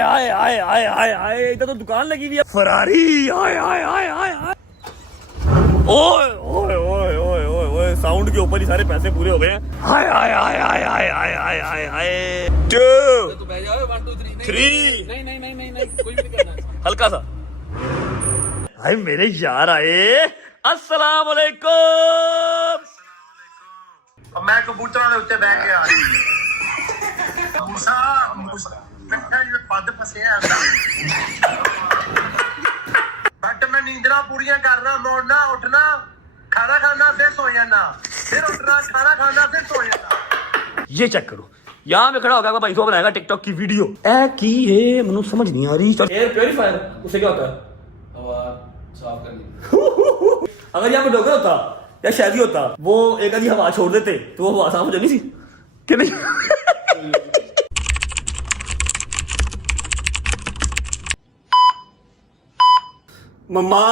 हाय हाय हाय हाय हाय, इधर तो दुकान लगी हुई है फरारी। हाय हाय हाय हाय हाय, ओए ओए ओए ओए ओए ओए, साउंड के ऊपर ही सारे पैसे पूरे हो गए हैं। हाय हाय हाय हाय हाय हाय हाय हाय हाय। 2 3 नहीं कोई भी नहीं करना, हल्का सा। हाय मेरे यार आए, अस्सलाम वालेकुम। अब मैं कबूतरों के उत्ते बैठ गया मूसा कट्ठा ये पद फसे है बट मैं नींदरा पूरियां करना, मोड़ना, उठना, खाना खाना, फिर सो जाना, फिर उठना, खाना खाना, फिर सो जाना। ये चेक करो, यहाँ पे खड़ा होगा भाई सो बनाएगा टिकटॉक की वीडियो। ए की ये मनु समझ नहीं आ रही। एयर प्योरीफायर उसे क्या होता है? हवा साफ करनी। अगर यहाँ पे डोगर होता या शादी होता, वो एक आधी हवा छोड़ देते तो वो हवा साफ हो जानी थी कि नहीं? मम्मा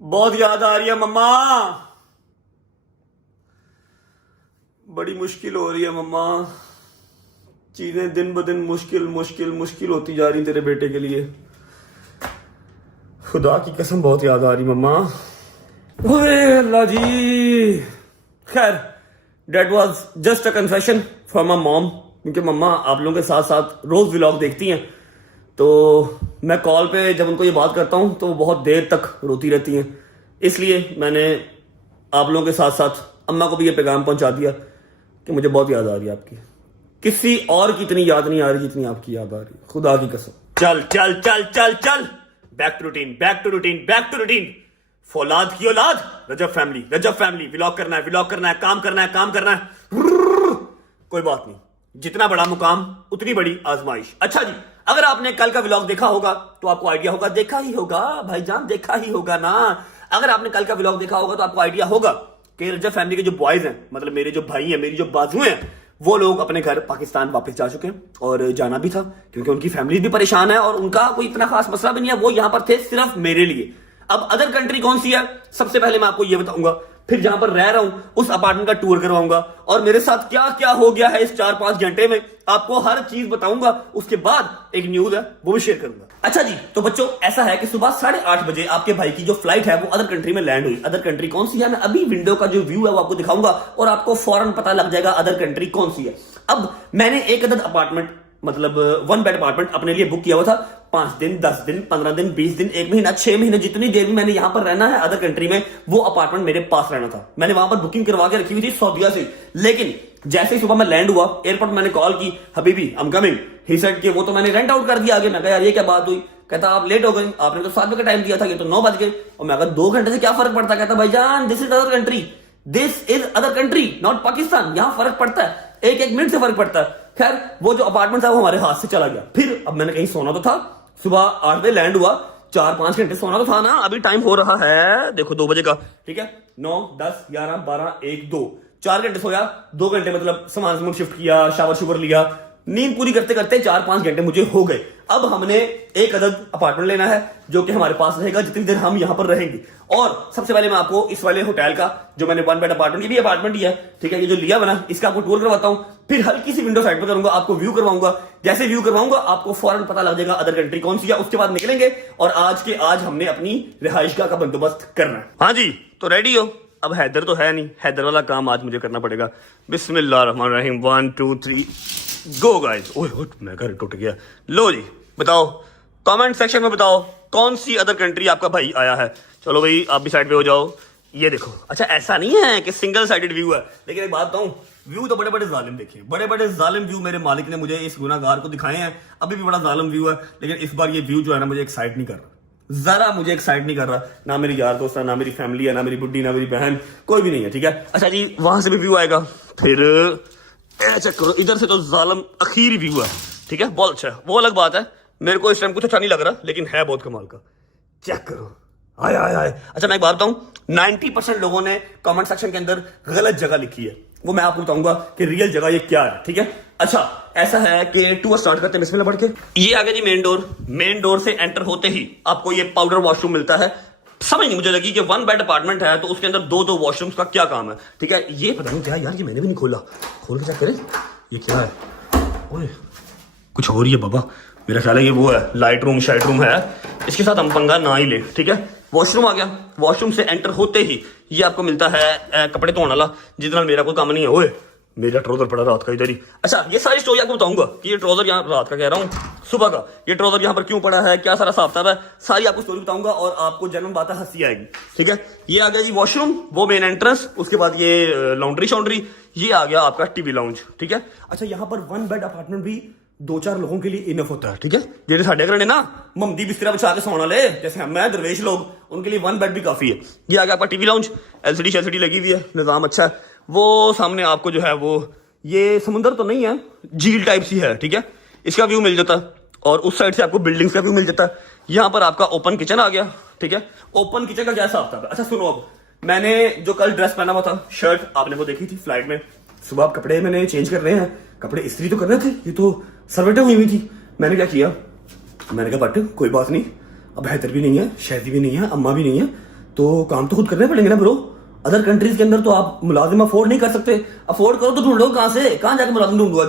बहुत याद आ रही है मम्मा, बड़ी मुश्किल हो रही है मम्मा, चीजें दिन ब दिन मुश्किल मुश्किल मुश्किल होती जा रही तेरे बेटे के लिए। खुदा की कसम बहुत याद आ रही मम्मा। ओए अल्लाह जी। खैर that was just a confession for my mom, क्योंकि मम्मा आप लोगों के साथ साथ रोज व्लॉग देखती हैं, तो मैं कॉल पे जब उनको ये बात करता हूं तो वो बहुत देर तक रोती रहती हैं। इसलिए मैंने आप लोगों के साथ साथ अम्मा को भी ये पैगाम पहुंचा दिया कि मुझे बहुत याद आ रही है आपकी। किसी और की इतनी याद नहीं आ रही जितनी आपकी याद आ रही है, खुदा की कसम। चल चल चल चल चल, back to routine, back to routine, back to routine. फौलाद की औलाद, Rajab family, Rajab family. Vlog करना है, व्लॉग करना है, काम करना है, काम करना है। कोई बात नहीं, जितना बड़ा मुकाम उतनी बड़ी आजमाइश। अच्छा जी, अगर आपने कल का व्लॉग देखा होगा तो आपको आइडिया होगा, देखा ही होगा भाईजान, देखा ही होगा ना। अगर आपने कल का व्लॉग देखा होगा तो आपको आइडिया होगा कि रजब फैमिली के जो बॉयज हैं, मतलब मेरे जो भाई हैं, मेरी जो बाजू हैं, वो लोग अपने घर पाकिस्तान वापस जा चुके हैं और जाना भी था क्योंकि उनकी फैमिली भी परेशान है और उनका कोई इतना खास मसला भी नहीं है। वो यहां पर थे सिर्फ मेरे लिए। अब अदर कंट्री कौन सी है, सबसे पहले मैं आपको ये बताऊंगा, फिर जहां पर रह रहा हूं उस अपार्टमेंट का टूर करवाऊंगा और मेरे साथ क्या क्या हो गया है इस 4-5 घंटे में आपको हर चीज बताऊंगा। उसके बाद एक न्यूज है वो भी शेयर करूंगा। अच्छा जी, तो बच्चों ऐसा है कि सुबह 8:30 बजे आपके भाई की जो फ्लाइट है वो अदर कंट्री में लैंड हुई। अदर कंट्री कौन सी है, मैं अभी विंडो का जो व्यू है वो आपको दिखाऊंगा और आपको फौरन पता लग जाएगा अदर कंट्री कौन सी है। अब मैंने एक अदर अपार्टमेंट, मतलब 1 बेड अपार्टमेंट अपने लिए बुक किया हुआ था। 5 दिन, 10 दिन, 15 दिन, 20 दिन, 1 महीना, 6 महीने, जितनी देर भी मैंने यहां पर रहना है अदर कंट्री में, वो अपार्टमेंट मेरे पास रहना था। मैंने वहां पर बुकिंग करवा के रखी हुई थी सऊदीया से। लेकिन जैसे ही सुबह मैं लैंड हुआ एयरपोर्ट, मैंने कॉल की, Habibi I am coming. He said कि वो तो मैंने रेंट आउट कर दिया आगे। मैं कहा यार ये क्या बात हुई? कहता आप लेट हो गए, आपने तो 7 बजे का टाइम दिया था, ये तो 9 बज गए। और मैं कहा 2 घंटे से क्या फर्क पड़ता? कहता भाईजान this is other country, this is other country not Pakistan, यहां फर्क पड़ता है, 1-1 मिनट से फर्क पड़ता है। खैर वो जो अपार्टमेंट था वो हमारे हाथ से चला गया। फिर अब मैंने कहीं सोना तो था, सुबह 8 बजे लैंड हुआ, 4-5 घंटे सोना तो था ना। अभी टाइम हो रहा है देखो 2 बजे का, ठीक है, 9, 10, 11, 12, 1, 2, 4 घंटे सोया। 2 घंटे मतलब सामान शिफ्ट किया, शावर शुगर लिया, नींद पूरी करते करते 4-5 घंटे मुझे हो गए। अब हमने एक अदद अपार्टमेंट लेना है जो कि हमारे पास रहेगा जितनी देर हम यहां पर रहेंगे। और सबसे पहले मैं आपको इस वाले होटल का, जो मैंने 1 बेड अपार्टमेंट, ये भी अपार्टमेंट ही है, ठीक है, ये जो लिया बना, इसका आपको टूर करवाता हूं। फिर हल्की सी विंडो साइड पर करूंगा, आपको व्यू करवाऊंगा। जैसे व्यू करवाऊंगा आपको फौरन पता लग जाएगा अदर कंट्री कौन सी है। उसके बाद निकलेंगे और आज हमने अपनी रिहाइशगाह का बंदोबस्त करना है। हाँ जी, तो रेडी हो? अब हैदर तो है नहीं, हैदर वाला काम आज मुझे करना पड़ेगा। बिस्मिल्लाहिर्रहमानिर्रहीम, 1 2 3 गो गाइस। ओए मैं घर टूट गया। लो जी बताओ, कमेंट सेक्शन में बताओ कौन सी अदर कंट्री आपका भाई आया है। चलो भाई आप भी साइड पे हो जाओ। ये देखो, अच्छा ऐसा नहीं है कि सिंगल साइडेड व्यू है, लेकिन एक बात बताऊं, व्यू तो बड़े बड़े जालिम देखे, बड़े बड़े जालिम व्यू मेरे मालिक ने मुझे इस गुनाहगार को दिखाए हैं। अभी भी बड़ा जालिम व्यू है, लेकिन इस बार ये व्यू जो है ना मुझे एक्साइट नहीं कर रहा, जरा मुझे एक्साइट नहीं कर रहा। ना मेरी यार दोस्त है, ना मेरी फैमिली है, ना मेरी बुड्ढी, ना मेरी बहन, कोई भी नहीं है, ठीक है। अच्छा जी, वहां से भी व्यू आएगा, फिर चेक करो, इधर से तो जालिम आखिरी व्यू है, ठीक है, बहुत अच्छा है, वो अलग बात है। मेरे को इस टाइम कुछ अच्छा नहीं लग रहा, लेकिन है बहुत कमाल का। चेक करो, आए आए आए। अच्छा मैं एक बात बताऊं, 90% लोगों ने कमेंट सेक्शन के अंदर गलत जगह लिखी है, वो मैं आपको बताऊंगा कि रियल जगह ये क्या है, ठीक है। अच्छा ऐसा है कि टूर स्टार्ट करते हैं बिस्मिल्लाह पढ़ के। ये आ गया जी मेन डोर। मेन डोर से एंटर होते ही आपको ये पाउडर वॉशरूम मिलता है। समझ नहीं मुझे लगी कि 1 बेड अपार्टमेंट है तो उसके अंदर 2-2 वॉशरूम्स का क्या काम है, ठीक है। ये पता नहीं क्या यार, ये मैंने भी नहीं खोला, खोल के चेक करें ये क्या है। ओए कुछ हो रही है बाबा, मेरा ख्याल है ये वो है लाइट रूम शाइट रूम है, इसके साथ हम पंगा ना ही ले, ठीक है। वॉशरूम आ गया, वॉशरूम से एंटर होते ही ये आपको मिलता है कपड़े धोने वाला, जिसके नाल मेरा कोई काम नहीं है। ओए मेरा ट्राउजर पड़ा रात का इधर ही। अच्छा ये सारी स्टोरी आपको बताऊंगा कि ये ट्राउजर यहाँ रात का कह रहा हूँ, सुबह का ये ट्राउजर यहाँ पर क्यों पड़ा है, क्या सारा हिसाब किताब है, सारी आपको स्टोरी बताऊंगा और आपको जन्म बात है हंसी आएगी, ठीक है। ये आ गया जी वॉशरूम, वो मेन एंट्रेंस, उसके बाद ये लॉन्ड्री शॉन्ड्री, ये आ गया आपका टीवी लाउंज, ठीक है। अच्छा यहाँ पर 1 बेड अपार्टमेंट भी 2-4 लोगों के लिए इनफ होता है, ठीक है। जेडे साढ़े घर ने ना ममदी बिस्तरा बिछा के सोने वाले, जैसे हम मैं दरवेश लोग, उनके लिए 1 बेड भी काफी है। ये आ गया आपका टीवी लाउंज, एलसीडी लगी हुई है, निजाम अच्छा है। वो सामने आपको जो है वो ये समुंदर तो नहीं है, झील टाइप सी है, ठीक है, इसका व्यू मिल जाता है और उस साइड से आपको बिल्डिंग्स का व्यू मिल जाता है। यहाँ पर आपका ओपन किचन आ गया, ठीक है। ओपन किचन का क्या हिसाब था? अच्छा सुनो, अब मैंने जो कल ड्रेस पहना हुआ था, शर्ट आपने वो देखी थी फ्लाइट में, सुबह कपड़े मैंने चेंज कर रहे हैं, कपड़े इस्त्री तो करने थे, ये तो सर्वेटें हुई हुई थी। मैंने क्या किया, मैंने कहा बट कोई बात नहीं, अब बेहतर भी नहीं है, शहदी भी नहीं है, अम्मा भी नहीं है, तो काम तो खुद करने पड़ेंगे ना ब्रो। अदर कंट्रीज के अंदर तो आप मुलाजिम अफोर्ड नहीं कर सकते, अफोर्ड करो तो ढूंढो कहाँ से, कहाँ जाकर मुलाजिम ढूंढो।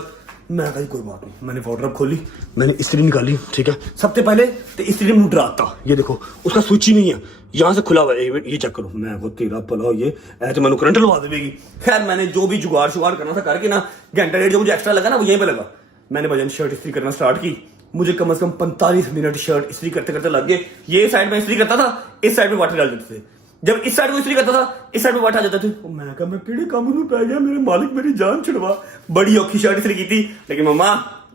मैं कहा कोई बात नहीं, मैंने वार्डरोब खोली, मैंने इस्त्री निकाली, ठीक है। सबसे पहले तो इस्त्री में डराता, ये देखो उसका स्विच ही नहीं है, यहाँ से खुला हुआ है, ये चेक करो। मैं वो तेरा भला ये ऐसे मैंने करंट लगा देगी। खैर मैंने जो भी जुगाड़ शुगाड़ करना था करके ना, घंटा डेढ़ जो मुझे एक्स्ट्रा लगा ना वो यहीं पे लगा। मैंने भजन शर्ट इस्त्री करना स्टार्ट की, मुझे कम से कम 45 मिनट शर्ट इस्त्री करते करते लग गए। ये साइड में इस्त्री करता था, इस साइड में वाटर डाल देते थे, जब इस साइड को इस्त्री करता था, इस साइड में वाटर आ जाते थे। मैं कहा मैं केड़े काम में पै गया, मेरे मालिक मेरी जान छुड़वा। बड़ी औखी शर्ट इस्त्री की थी, लेकिन मम्मा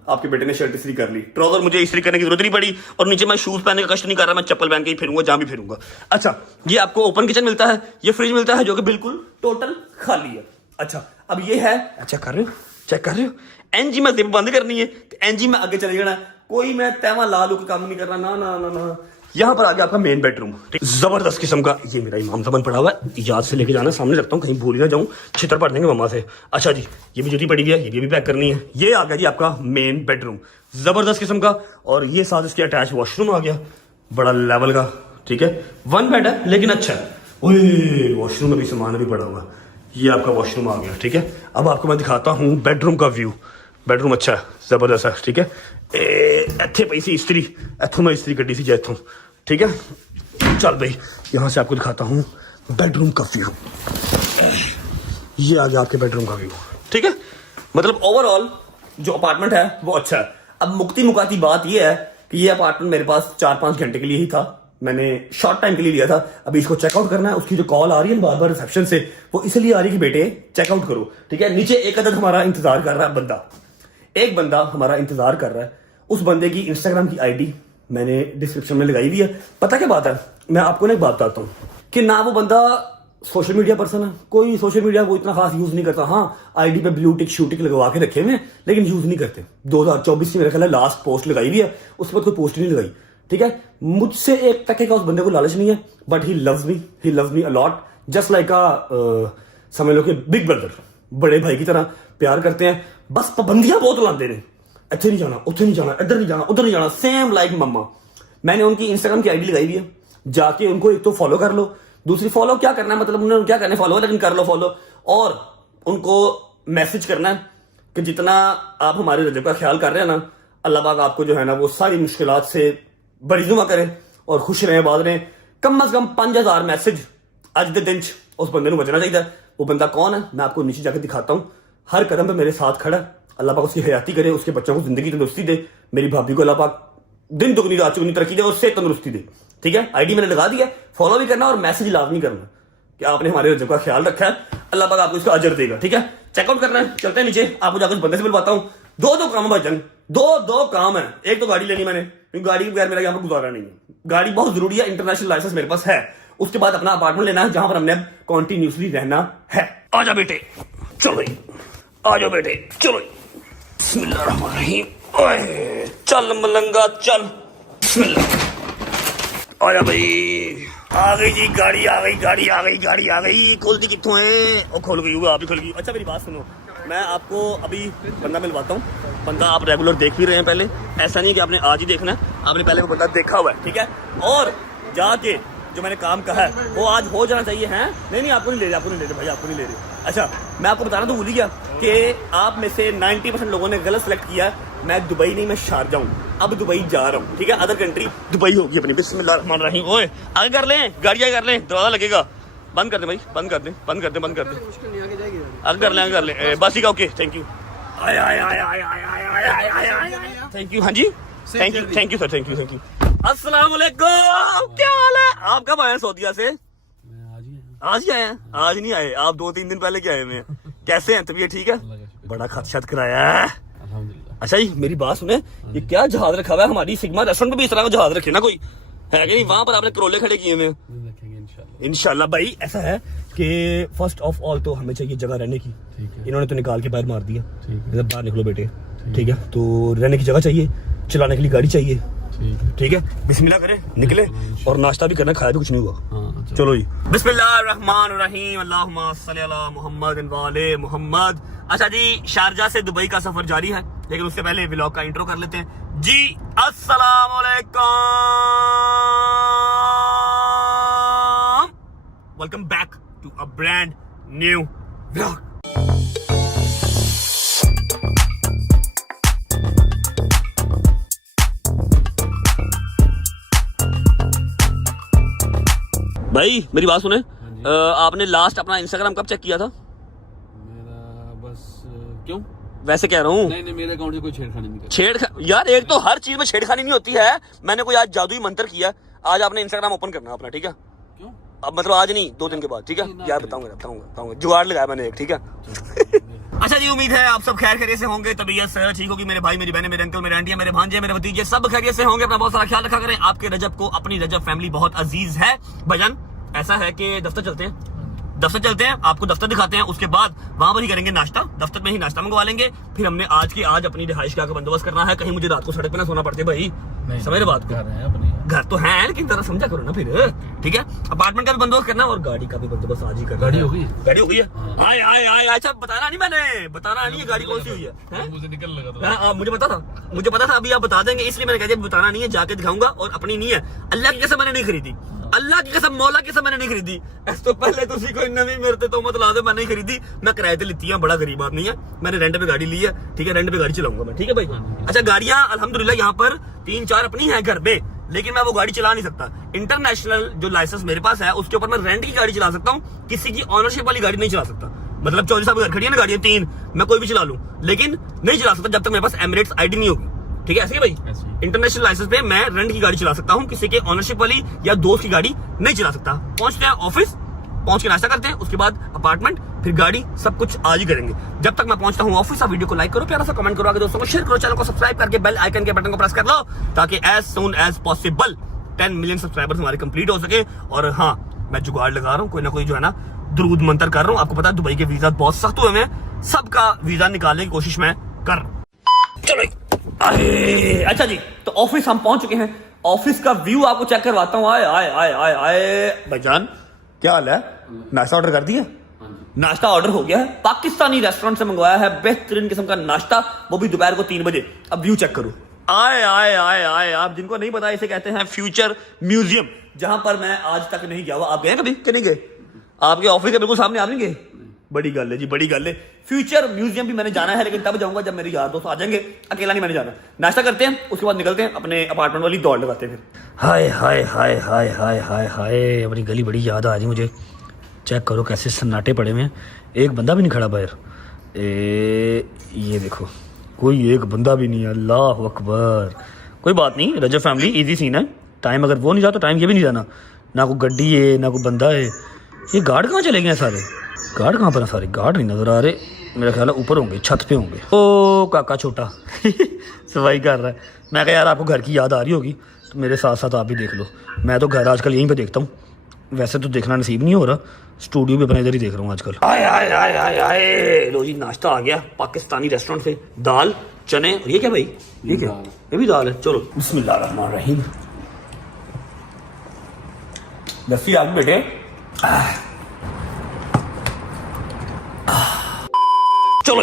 आपके बेटे ने शर्ट इस्त्री कर ली, ट्राउजर मुझे इस्त्री करने की जरूरत नहीं पड़ी, और नीचे मैं शूज पहनने का कष्ट नहीं कर रहा, मैं चप्पल पहन के ही फिरूंगा जहां भी फिरूंगा। अच्छा ये आपको ओपन किचन मिलता है, ये फ्रिज मिलता है जो कि बिल्कुल टोटल खाली है। अच्छा अब ये है, चेक कर रहे हो एनजी में बंद करनी है, एनजी में आगे चले जाना, कोई मैं तैवा लालू का काम नहीं कर रहा, ना ना ना ना। यहाँ पर आ गया आपका मेन बेडरूम, जबरदस्त किस्म का, ये मेरा इमाम सामान पड़ा हुआ है, याद से लेके जाना, सामने रखता हूँ कहीं भूल ही ना जाऊँ, छितर पड़ देंगे मम्मा से। अच्छा जी ये भी जूती पड़ी हुई है, ये भी पैक करनी है। ये आ गया जी आपका मेन बेडरूम, जबरदस्त किस्म का, और ये साथ इसके अटैच वॉशरूम आ गया, बड़ा लेवल का, ठीक है। 1 बेड है लेकिन अच्छा है। ओए वॉशरूम में भी सामान भी पड़ा हुआ, ये आपका वॉशरूम आ गया, ठीक है। अब आपको मैं दिखाता हूँ बेडरूम का व्यू, बेडरूम अच्छा है, जबरदस्त है, ठीक है। इत्थे पई सी इस्त्री, इत्थों मैं इस्त्री कड्डी सी जैथों, ठीक है। चल भाई यहां से आपको दिखाता हूं बेडरूम का व्यू, ये आ गया आपके बेडरूम का व्यू, ठीक है। मतलब ओवरऑल जो अपार्टमेंट है वो अच्छा है। अब मुक्ति मुकाती बात ये है कि ये अपार्टमेंट मेरे पास 4-5 घंटे के लिए ही था, मैंने शॉर्ट टाइम के लिए लिया था। अभी इसको चेकआउट करना है, उसकी जो कॉल आ रही है बार बार रिसेप्शन से, वो इसलिए आ रही है कि बेटे चेकआउट करो, ठीक है। नीचे एक अदद हमारा इंतजार कर रहा है बंदा, एक बंदा हमारा इंतजार कर रहा है। उस बंदे की इंस्टाग्राम की आईडी मैंने डिस्क्रिप्शन में लगाई हुई है। पता क्या बात है, मैं आपको ना एक बात बताता हूँ कि ना वो बंदा सोशल मीडिया पर्सन है, कोई सोशल मीडिया वो इतना खास यूज नहीं करता। हाँ आईडी पे ब्लू टिक शूटिक लगवा के रखे हुए, लेकिन यूज नहीं करते। 2024 की मेरे ख्याल है लास्ट पोस्ट लगाई हुई है, उसके बाद कोई पोस्ट नहीं लगाई, ठीक है। मुझसे एक टके का उस बंदे को लालच नहीं है, but he loves me a lot, just like समझ लो कि बिग ब्रदर, बड़े भाई की तरह प्यार करते हैं। बस पाबंदियां बहुत लाते हैं, अच्छे नहीं जाना, उधर नहीं जाना, इधर नहीं जाना, उधर नहीं जाना, सेम लाइक मम्मा। मैंने उनकी इंस्टाग्राम की आईडी लगाई हुई है, जाके उनको एक तो फॉलो कर लो, दूसरी फॉलो क्या करना है, मतलब उन्होंने क्या करना है फॉलो, लेकिन कर लो फॉलो, और उनको मैसेज करना है कि जितना आप हमारे रजब का ख्याल कर रहे हैं ना, अल्लाह पाक आपको जो है ना वो सारी मुश्किलात से बड़ी जुमा करे और खुश रहें, बात रहें। कम से कम 5000 मैसेज अज के दिन उस बंदे को बचना चाहिए। वो बंदा कौन है मैं आपको नीचे जाकर दिखाता हूँ, हर कदम पे मेरे साथ खड़ा। अल्लाह पाक उसकी हयाती करे, उसके बच्चों को जिंदगी तंदुरुस्ती दे, मेरी भाभी को अल्लाह पाक दिन दुगनी रात चुगनी तरक्की दे और उससे तंदुरुस्ती दे, ठीक है। आईडी मैंने लगा दिया, फॉलो भी करना और मैसेज लाजमी करना कि आपने हमारे रजब का ख्याल रखा है, अल्लाह पाक आपको इसका अजर देगा, ठीक है। चेकआउट करना है, चलते हैं नीचे, आपको जाकर उस बंदे से मिलवाता हूँ। दो काम है भाईजान, दो काम है। एक तो गाड़ी लेनी मैंने, क्योंकि गाड़ी के बगैर मेरा यहाँ पर गुजारा नहीं है, गाड़ी बहुत जरूरी है, इंटरनेशनल लाइसेंस मेरे पास है। उसके बाद अपना अपार्टमेंट लेना है जहां पर हमने कॉन्टिन्यूसली रहना है। आजा बेटे चलो, आजा बेटे चलो, बिस्मिल्लाहिर्रहमानिर्रहीम, ओए चल मलंगा चल, बिस्मिल्लाह। आजा भाई, आ गई जी गाड़ी, आ गई गाड़ी, आ गई गाड़ी, आ गई। खोलती कितों है? वो खोल गई, आप ही खोल गई। अच्छा मेरी बात सुनो, मैं आपको अभी बंदा मिलवाता हूँ। बंदा आप रेगुलर देख भी रहे हैं पहले, ऐसा नहीं कि आपने आज ही देखना है, आपने पहले वो बंदा देखा हुआ है, ठीक है। और जाके जो मैंने काम कहा है वो आज हो जाना चाहिए, हैं? नहीं आपको नहीं ले रहे, आपको नहीं ले रहे भाई, आपको नहीं ले रहे। अच्छा मैं आपको बताना तो भूल ही गया कि आप में से 90% लोगों ने गलत सेलेक्ट किया है मैं दुबई नहीं, मैं शारजा हूँ, अब दुबई जा रहा हूँ, ठीक है। अदर कंट्री दुबई होगी अपनी। बिस्मिल्लाहिर्रहमानिर्रहीम। ओए आगे कर लें, गाड़ियाँ कर लें, दरवाजा लगेगा। बंद कर दे भाई, बंद कर दे, बंद कर दे, बंद कर दे। आगे कर लें, आगे कर लें, बस ठीक है, okay, thank you. Thank you. हाँ जी, thank you, thank you sir, thank you, thank you. अस्सलाम वालेकुम, क्या हाल है? आप कब आए हैं सऊदीया से? आज ही आए हैं? आज नहीं आए आप, 2-3 दिन पहले क्या आए हुए हैं? कैसे हैं, तबीयत ठीक है? बड़ा खदशत कराया है। अच्छा जी मेरी बात सुने, ये क्या जहाज रखा हुआ है? हमारी सिग्मा रेस्टोरेंट पे भी इस तरह का जहाज रखे ना, कोई है कि नहीं? वहां पर आपने करोले खड़े किए हुए हैं। इंशाल्लाह भाई ऐसा है कि फर्स्ट ऑफ ऑल तो हमें चाहिए जगह रहने की। इन्होंने तो निकाल के बाहर मार दिया, बाहर निकलो बेटे, ठीक है। तो रहने की जगह चाहिए, चलाने के लिए गाड़ी चाहिए, ठीक है। बिस्मिल्लाह करें, निकले, और नाश्ता भी करना, खाया भी कुछ नहीं हुआ। चलो जी, बिस्मिल्लाहिर्रहमानिर्रहीम, अल्लाहुम्मा सल्ली अला मुहम्मद व आले मुहम्मद। अच्छा जी, शारजा से दुबई का सफर जारी है, लेकिन उससे पहले व्लॉग का इंट्रो कर लेते हैं जी। अस्सलाम वालेकुम, welcome back to a brand new vlog. भाई मेरी बात सुने, आपने लास्ट अपना इंस्टाग्राम कब चेक किया था? मेरा बस क्यों? वैसे कह रहा हूँ। नहीं, मेरे अकाउंट से कोई छेड़खानी नहीं छेड़ यार, एक तो हर चीज में छेड़खानी नहीं होती है। मैंने कोई आज जादुई मंत्र किया, आज आपने इंस्टाग्राम ओपन करना अपना, ठीक है? क्यों? अब मतलब आज नहीं, 2 दिन के बाद, ठीक है यार? बताऊंगा, जुगाड़ लगाया मैंने एक, ठीक है। अच्छा जी, उम्मीद है आप सब खैर खैरियत से होंगे, तबीयत सेहत ठीक होगी। मेरे भाई, मेरी बहनें, मेरे अंकल, मेरे आंटियां, मेरे भांजे, मेरे भतीजे सब खैरियत से होंगे। अपना बहुत सारा ख्याल रखा करें। आपके रजब को अपनी रजब फैमिली बहुत अजीज है। भजन ऐसा है कि दफ्तर चलते हैं, आपको दफ्तर दिखाते हैं, उसके बाद वहां पर ही करेंगे नाश्ता, दफ्तर में ही नाश्ता मंगवा लेंगे। फिर हमने आज अपनी रिहाइश का बंदोबस्त करना है, कहीं मुझे रात को सड़क पे ना सोना पड़ते भाई। समझ रहे बात को? घर तो है, लेकिन जरा समझा करो ना फिर, ठीक है। अपार्टमेंट का भी बंदोबस्त करना और गाड़ी का भी बंदोबस्त आज ही करना। गाड़ी हो गई है। अच्छा बताना नहीं, मैंने बताना नहीं है गाड़ी कौन सी हुई है, मुझे निकल लगा। मुझे पता था, अभी आप बता देंगे, इसलिए मैंने कहा बताना नहीं है, जाके दिखाऊंगा। और अपनी नहीं है, अल्लाह की कसम मैंने नहीं खरीदी, अल्लाह की कसम, मौला की कसम मैंने नहीं खरीदी। इस तो पहले तुसी कोई नवी मेरे तो मत ला दे, मैं नहीं खरीदी, मैं किराए पे लेती है, बड़ा गरीब आदमी है, मैंने रेंट पे गाड़ी ली है, ठीक है। रेंट पे गाड़ी चलाऊंगा मैं, ठीक है भाई। अच्छा, गाड़ियां अल्हम्दुलिल्लाह यहाँ पर 3-4 अपनी है घर पे, लेकिन मैं वो गाड़ी चला नहीं सकता। इंटरनेशनल जो लाइसेंस मेरे पास है, उसके ऊपर मैं रेंट की गाड़ी चला सकता हूँ, किसी की ऑनरशिप वाली गाड़ी नहीं चला सकता। मतलब 24 साल घर खड़ी है ना गाड़ियां 3, मैं कोई भी चला लूं, लेकिन नहीं चला सकता जब तक मेरे पास एमिरेट्स आईडी नहीं होगी, ठीक है। ऐसे ही भाई, इंटरनेशनल लाइसेंस पे मैं रेंट की गाड़ी चला सकता हूँ, किसी के ऑनरशिप वाली या दोस्त की गाड़ी नहीं चला सकता। पहुंचते हैं ऑफिस, पहुंच के नाश्ता करते हैं, उसके बाद अपार्टमेंट, फिर गाड़ी, सब कुछ आज ही करेंगे। जब तक मैं पहुंचता हूँ ऑफिस, आप वीडियो को लाइक करो, प्यारा सा कमेंट करो, आगे दोस्तों को शेयर करो, चैनल को सब्सक्राइब करके बेल आइकन के बटन को प्रेस कर लो, ताकि as soon as possible 10 million subscribers हमारे कंप्लीट हो सके। और हाँ, मैं जुगाड़ लगा रहा हूँ, कोई ना कोई जो है ना दरूद मंत्र कर रहा हूँ। आपको पता है दुबई के वीजा बहुत सख्त हुए हैं, सबका वीजा निकालने की कोशिश मैं कर रहा हूँ। चलो अच्छा जी, तो ऑफिस हम पहुंच चुके हैं। ऑफिस का व्यू आपको चेक करवाता हूँ। आए भाईजान, क्या हाल है? नाश्ता ऑर्डर कर दिया? नाश्ता ऑर्डर हो गया है, पाकिस्तानी रेस्टोरेंट से मंगवाया है, बेहतरीन किस्म का नाश्ता, वो भी दोपहर को 3 बजे। अब व्यू चेक करो। आए आप जिनको नहीं पता, इसे कहते हैं फ्यूचर म्यूजियम, जहां पर मैं आज तक नहीं गया हुआ। आप गए कभी कि नहीं गए? आपके ऑफिस के बिल्कुल सामने आप नहीं गए? बड़ी गल है जी, बड़ी गल है। फ्यूचर म्यूजियम भी मैंने जाना है, लेकिन तब जाऊंगा जब मेरे यार दोस्त आ जाएंगे, अकेला नहीं मैंने जाना। नाश्ता करते हैं, उसके बाद निकलते हैं, अपने अपार्टमेंट वाली दौड़ लगाते हैं फिर। हाय, अपनी गली बड़ी याद आ रही मुझे। चेक करो कैसे सन्नाटे पड़े हुए हैं, एक बंदा भी नहीं खड़ा बाहर। ये देखो, कोई एक बंदा भी नहीं है। अल्लाह अकबर। कोई बात नहीं, रजब फैमिली इजी सीन है। टाइम अगर वो नहीं जाता, टाइम ये भी नहीं जाना। ना कोई गड्डी है, ना कोई बंदा है। ये गार्ड कहाँ चले गए सारे? गार्ड कहाँ पर है? सारे गार्ड नहीं नजर आ रहे, मेरा ख्याल है ऊपर होंगे, छत पे होंगे। ओ काका छोटा सफाई कर रहा है। मैं कहा यार आपको घर की याद आ रही होगी, तो मेरे साथ साथ आप भी देख लो। मैं तो घर आजकल यहीं पे देखता हूँ, वैसे तो देखना नसीब नहीं हो रहा, स्टूडियो भी अपने इधर ही देख रहा हूँ आजकल। आए लो जी, नाश्ता आ गया पाकिस्तानी रेस्टोरेंट से। दाल, चने, और ये क्या भाई? ये क्या? ये भी दाल है। चलो बिस्मिल्लाहिर्रहमानिर्रहीम। लस्सी आ गई बेटे। चलो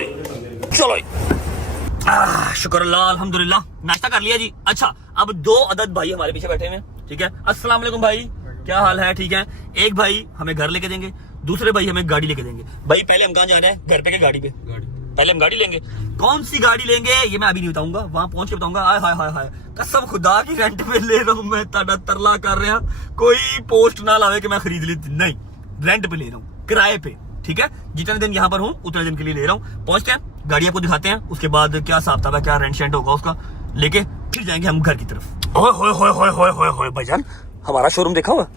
शुक्र अल्लाह, अल्हम्दुलिल्लाह, नाश्ता कर लिया जी। अच्छा, अब 2 अदद भाई हमारे पीछे बैठे हुए, ठीक है। अस्सलाम वालेकुम भाई, क्या हाल है? ठीक है। एक भाई हमें घर लेके देंगे, दूसरे भाई हमें गाड़ी लेके देंगे। भाई पहले हम कहाँ जा रहे हैं? घर पे के गाड़ी पे? पहले हम गाड़ी लेंगे। कौन सी गाड़ी लेंगे ये मैं अभी नहीं बताऊंगा, वहां पहुंच के बताऊंगा। आय हाय हाय हाय, कसम खुदा की रेंट पे ले रहा हूं मैं, ताड़ा तरला कर रहा। कोई पोस्ट ना लावे कि मैं खरीद ली, नहीं, रेंट पे ले रहा हूँ, किराए पे, ठीक है। जितने दिन यहाँ पर हूँ उतने दिन के लिए ले रहा हूँ। पहुंचते हैं, गाड़ी आपको दिखाते हैं, उसके बाद क्या हिसाब किताब है, क्या रेंट शेंट होगा उसका, लेके फिर जाएंगे हम घर की तरफ। ओए होए होए होए होए होए होए भाईजान, हमारा शोरूम देखा हुआ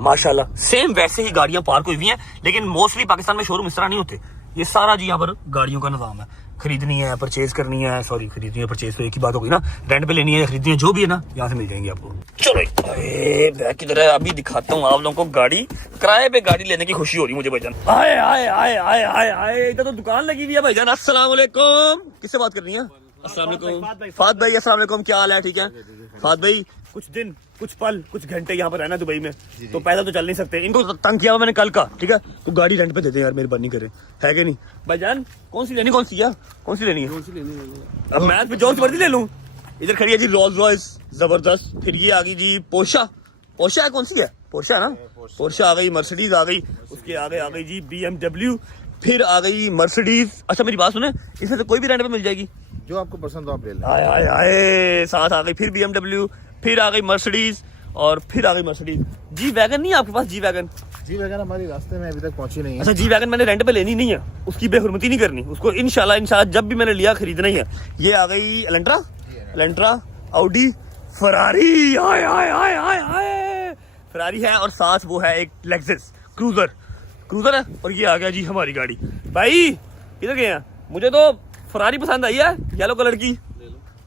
माशाल्लाह, सेम वैसे ही गाड़ियां पार्क हुई हुई हैं, लेकिन मोस्टली पाकिस्तान में शोरूम इस तरह नहीं होते। ये सारा जी यहाँ पर गाड़ियों का निजाम है। खरीदनी है, परचेज करनी है, सॉरी खरीदनी है परचेज तो एक ही बात होगी ना, रेंट पे लेनी है, खरीदनी है, जो भी है ना यहाँ से मिल जाएंगे आपको। चलो बैग किधर है, अभी दिखाता हूँ आप लोगों को गाड़ी। किराए पे गाड़ी लेने की खुशी हो रही है मुझे भाईजान। आए आए आए आए आए आए, इधर तो दुकान लगी हुई है भाईजान। अस्सलाम वालेकुम, किससे बात कर रही है? अस्सलाम वालेकुम फात भाई, अस्सलाम वालेकुम, क्या हाल है? ठीक है फात भाई, कुछ दिन, कुछ पल, कुछ घंटे यहाँ पर रहना दुबई में, तो पैदल तो चल नहीं सकते। इनको तंग किया हुआ मैंने कल का, ठीक है, तो गाड़ी रेंट पे दे दे यार, मेहरबानी करे, है कि नहीं भाईजान? कौन सी लेनी, कौन सी है, कौन सी लेनी है? अब मैं जोर से वर्दी ले लूं। इधर खड़ी है जी रोल्स रॉयस, जबरदस्त। फिर ये आ गई जी पोर्शा, पोर्शा है, कौन सी है? पोर्शा है ना, पोर्शा आ गई। मर्सिडीज आ गई, उसके आगे आ गई जी BMW, फिर आ गई मर्सिडीज। अच्छा मेरी बात सुने, इसमें से कोई भी रेंट पे मिल जाएगी, जो आपको पसंद हो आप ले लें। आए आए आए, साथ आ गई फिर BMW, फिर आ गई मर्सिडीज, और फिर आ गई मर्सिडीज। जी वैगन नहीं है आपके पास? जी वैगन, जी वैगन हमारी रास्ते में अभी तक पहुंची नहीं है। अच्छा जी वैगन मैंने रेंट पे लेनी नहीं है, उसकी बेहुरमती नहीं करनी, उसको इंशाल्लाह जब भी मैंने लिया खरीदना ही है। ये आ गई एलेंट्रा, ऑडी, फरारी, आए आए आए आए आए, फरारी है, और साथ वो है एक लेक्सस क्रूजर है, और ये आ गया जी हमारी गाड़ी। भाई किधर गए हैं? मुझे तो फरारी पसंद आई है, येलो कलर की,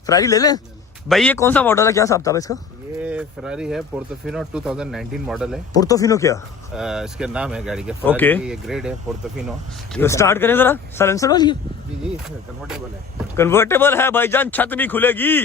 फरारी ले लें भाई। ये कौन सा मॉडल है, क्या हिसाब था इसका? ये फरारी है, पोर्टोफिनो 2019 मॉडल है। पोर्टोफिनो क्या? इसके नाम है गाड़ी के। ओके, ये ग्रेड है पोर्टोफिनो। स्टार्ट करें जरा, साइलेंसर वाली है? जी जी, कन्वर्टेबल है। कन्वर्टेबल है भाईजान, छत भी खुलेगी।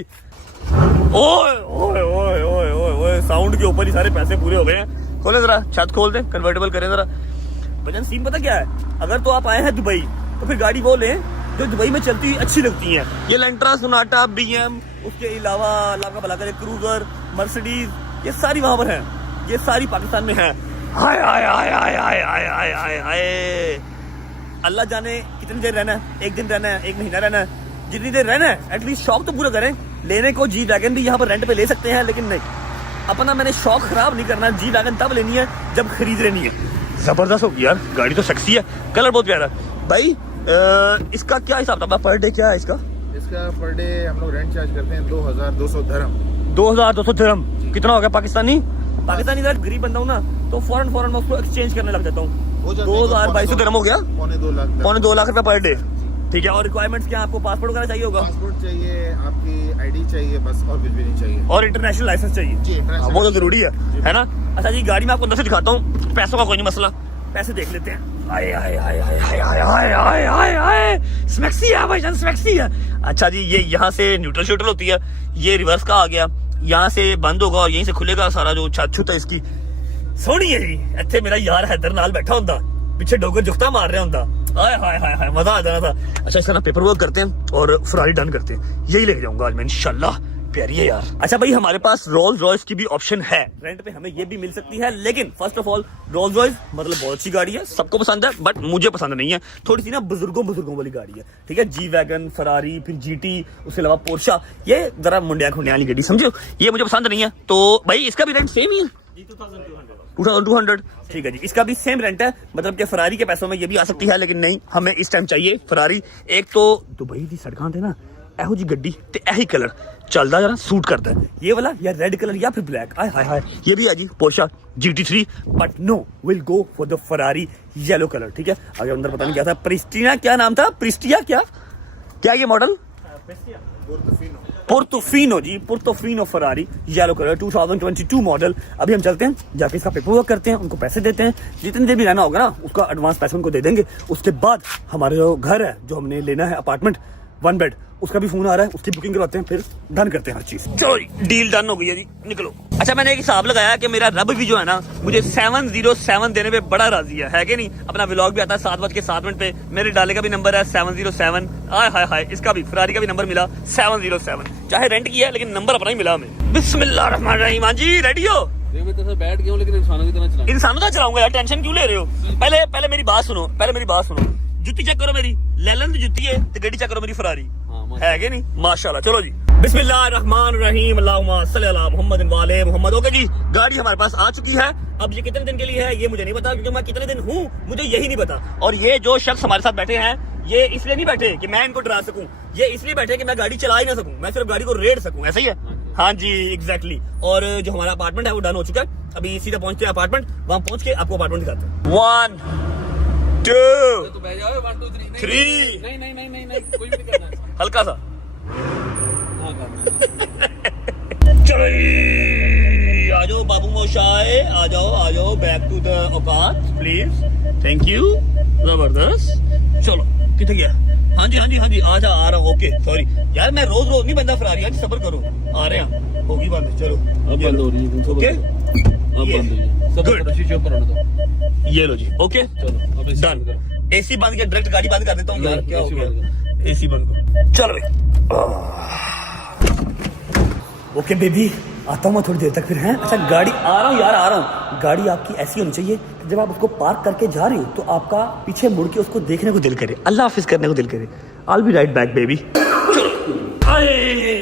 ओए ओए ओए ओए ओए ओए, साउंड के ऊपर ही सारे पैसे पूरे हो गए हैं। खोले जरा, छत खोल दे, कन्वर्टेबल करें जरा। भाईजान सीन पता क्या है, अगर तो आप आए हैं दुबई तो फिर गाड़ी वो लें जो दुबई में चलती अच्छी लगती है। ये लेंट्रा, सोनाटा, BM, उसके अलावा अल्लाह का भला करे क्रूजर, मर्सिडीज, ये सारी वहां पर हैं, ये सारी पाकिस्तान में हैं। हाय हाय हाय हाय हाय हाय हाय हाय हाय, अल्लाह जाने कितनी देर रहना है, एक दिन रहना है, एक महीना रहना है, जितनी देर रहना है एटलीस्ट शौक तो पूरा करें। लेने को जी वैगन भी यहाँ पर रेंट पे ले सकते हैं, लेकिन नहीं, अपना मैंने शौक खराब नहीं करना। जी वैगन तब लेनी है जब खरीद लेनी है। जबरदस्त होगी यार, गाड़ी तो सेक्सी है, कलर बहुत प्यारा भाई। इसका क्या हिसाब था, पर डे क्या है इसका? इसका पर डे हम लोग रेंट चार्ज करते हैं 2200 दिरहम। 2200 दिरहम कितना हो गया पाकिस्तानी? अगर गरीब बंदा हूँ ना तो फौरन मैं उसको एक्सचेंज करने लग जाता हूँ। 2200 दिरहम हो गया, पौने 2 लाख रुपए पर डे, ठीक है। और रिक्वायरमेंट्स क्या, आपको पासपोर्ट वगैरह चाहिए होगा? पासपोर्ट चाहिए, आपकी ID चाहिए, बस और कुछ भी नहीं चाहिए। और इंटरनेशनल लाइसेंस चाहिए जी, वो तो जरूरी है ना। अच्छा जी, गाड़ी में आपको अंदर से दिखाता हूँ, पैसों का कोई नहीं मसला, पैसे देख लेते हैं। आए आए आए आए आए आए आए आए आए, स्मैक्सी है भाईजान, स्मैक्सी है। अच्छा जी, ये यहाँ से न्यूट्रल शूट्रल होती है, ये रिवर्स का आ गया, यहाँ से बंद होगा और यहीं से खुलेगा सारा जो छत है इसकी। सोनी है जी, इतने मेरा यार हैदर नाल बैठा होता, पीछे डोगर जुफ्ता मार रहा होता, हाय हाय हाय हाय, मजा आ जाना था। अच्छा इसका ना पेपर वर्क करते हैं और फरारी डन करते हैं, यही लेके जाऊंगा आज मैं इंशाल्लाह, प्यारी है यार। अच्छा भाई, हमारे पास रोल्स रॉयस की भी ऑप्शन है रेंट पे, हमें ये भी मिल सकती है, लेकिन first of all Rolls Royce मतलब बहुत अच्छी गाड़ी है, सबको पसंद है, बट मुझे पसंद नहीं है, थोड़ी सी ना बुजुर्गों वाली गाड़ी है, ठीक है। जी वैगन, फरारी, फिर GT, उसके अलावा पोर्शा, ये जरा मुंडिया खुंडिया वाली गाड़ी समझो, ये मुझे पसंद नहीं है। तो भाई इसका भी रेंट सेम ही है, 2200, ठीक है जी, इसका भी सेम रेंट है, मतलब कि फरारी के पैसों में ये भी आ सकती है, लेकिन नहीं, हमें इस टाइम चाहिए फरारी। एक तो दुबई दी सड़कां ते ना ਇਹੋ जी गड्डी ते यही कलर चलता जरा सूट करता है, ये वाला या रेड कलर या फिर ब्लैक। आय हाय हाय, ये भी है जी Porsche GT3, but no will go for the Ferrari yellow colour, ठीक है। आगे अंदर पता नहीं क्या था, प्रिस्टिना क्या नाम था, प्रिस्टिया क्या ये मॉडल? पोर्टोफिनो जी, Portofino Ferrari yellow colour 2022 model. अभी हम चलते हैं, जाके इसका पेपर वर्क करते हैं, उनको पैसे देते हैं, जितनी देर भी रहना होगा ना उसका एडवांस पैसे उनको दे देंगे। उसके बाद हमारे जो घर है, जो हमने लेना है अपार्टमेंट 1 बेड, उसका भी फोन आ रहा है, उसकी बुकिंग करवाते हैं, फिर डन करते हैं हर चीज। चलो डील डन हो गई है जी, निकलो। अच्छा मैंने एक हिसाब लगाया कि मेरा रब भी जो है ना मुझे 707 देने पे बड़ा राजी है कि नहीं। अपना व्लॉग भी आता है 7:07 पे, मेरे डाले का भी नंबर है 707। आय हाय हाय, इसका भी फरारी का भी नंबर मिला 707, चाहे रेंट किया है लेकिन नंबर अपना ही मिला हमें। बिस्मिल्लाहिर्रहमानिर्रहीम। हाँ जी रेडी हो? बैठ गया हूं, लेकिन इंसानों की तरह चला, इंसानों का चलाऊंगा यार, टेंशन क्यों ले रहे हो? पहले मेरी बात सुनो, जुत्ती चेक करो मेरी, लैलन दी जुत्ती है ते गड्डी चेक करो मेरी फरारी हाँ, है कि नहीं माशाल्लाह। चलो जी, बिस्मिल्लाहिर्रहमानिर्रहीम, अल्लाहुम्मा सल्ली अला मुहम्मद व आले मुहम्मद। ओके जी, गाड़ी हमारे पास आ चुकी है। अब ये कितने दिन के लिए है ये मुझे नहीं पता, क्योंकि मैं कितने दिन हूँ मुझे यही नहीं पता। और ये जो शख्स हमारे साथ बैठे हैं ये इसलिए नहीं बैठे कि मैं इनको डरा सकूं, ये इसलिए बैठे कि मैं गाड़ी चला ही ना सकूं, मैं सिर्फ गाड़ी को रेड सकूं, ऐसा ही है। हाँ जी एग्जैक्टली। और जो हमारा अपार्टमेंट है वो डन हो चुका है, अभी सीधा पहुंचते हैं अपार्टमेंट, वहां पहुंच के आपको अपार्टमेंट दिखाते हैं। 1 2 तो बैठ जाओ 1 2 3 3 नहीं नहीं नहीं नहीं नहीं कोई भी नहीं करना है। हल्का सा हाँ करना चलो जी, आ जाओ बाबू मोशाए, आ जाओ बैक टू द औकात प्लीज, थैंक यू, जबरदस्त। चलो कितने गया? हाँ जी आ रहा हूँ। ओके सॉरी यार, मैं रोज नहीं बंदा फरारी, आज सब्र करो, आ रहे हैं, होगी बंद। चलो अब बंद हो रही है, ओके अब बंद हो रही है। सब Good. शीशे ऊपर होने दो। ये लो जी, ओके चलो अब डन। एसी बंद किया, डायरेक्ट गाड़ी बंद कर देता हूँ यार, क्या हो AC बंद गया? एसी बंद करो, चलो भाई। ओके बेबी, आता हूँ मैं थोड़ी देर तक फिर हैं। अच्छा गाड़ी आ रहा हूँ यार, आ रहा हूँ। गाड़ी आपकी ऐसी होनी चाहिए कि जब आप उसको पार्क करके जा रही हो तो आपका पीछे मुड़ के उसको देखने को दिल करे, अल्लाह हाफिज करने को दिल करे। I'll be right back baby.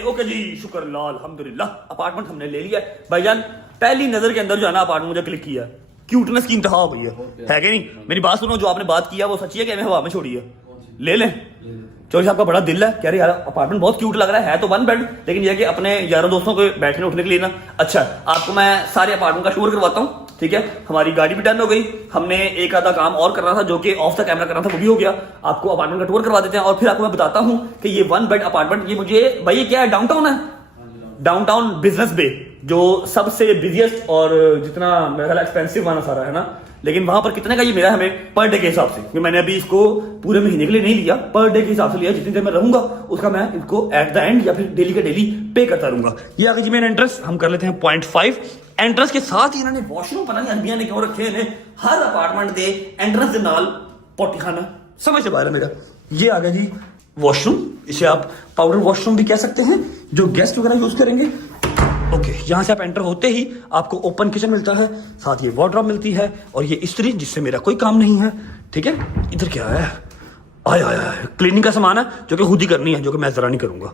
Okay जी, शुक्र अल्लाह, अल्हम्दुलिल्लाह अपार्टमेंट हमने ले लिया है। भाईजान पहली नजर के अंदर जो है ना अपार्टमेंट मुझे क्लिक किया, क्यूटनेस की इंतहा हो गई है कि नहीं? मेरी बात सुनो, जो आपने बात किया वो सच्ची है कि हमें हवा में छोड़ी है? ले लें। चौधरी साहब का बड़ा दिल है, कह रहे यार अपार्टमेंट बहुत क्यूट लग रहा है तो 1 बेड, लेकिन यह कि अपने यारों दोस्तों के बैठने उठने के लिए ना। अच्छा आपको मैं सारे अपार्टमेंट का टूर करवाता हूँ, ठीक है? हमारी गाड़ी भी डन हो गई, हमने एक आधा काम और करना था जो कि ऑफ द कैमरा करना था, वो भी हो गया। आपको अपार्टमेंट का टूर करवा देते हैं और फिर आपको मैं बताता हूँ कि ये 1 बेड अपार्टमेंट, ये मुझे भाई ये क्या है, डाउनटाउन है, डाउनटाउन बिजनेस बे, जो सबसे बिजिएस्ट और जितना मेरा ख्याल एक्सपेंसिव वाला सारा है ना। लेकिन वहां पर कितने का ये मिला हमें पर डे के हिसाब से, क्योंकि मैंने अभी इसको पूरे महीने के लिए नहीं लिया, पर डे के हिसाब से लिया। जितनी देर मैं रहूंगा उसका मैं इसको एट द एंड या फिर डेली का डेली पे करता रहूंगा। ये आगे जी मेन एंट्रेंस हम कर लेते हैं 0.5। एंट्रेंस के साथ ही इन्होंने वॉशरूम पता नहीं अरबिया ने क्यों रखे हैं, हर अपार्टमेंट के एंट्रेंस के नाल पोटी खाना, समझ से बाहर है मेरा। ये आ गया जी वॉशरूम, इसे आप पाउडर वॉशरूम भी कह सकते हैं, जो गेस्ट वगैरह यूज करेंगे। ओके यहाँ से आप एंटर होते ही आपको ओपन किचन मिलता है, साथ ये वार्डरोब मिलती है और ये इस्त्री जिससे मेरा कोई काम नहीं है, ठीक है? इधर क्या है? आया क्लीनिंग का सामान है जो कि खुद ही करनी है, जो कि मैं जरा नहीं करूंगा,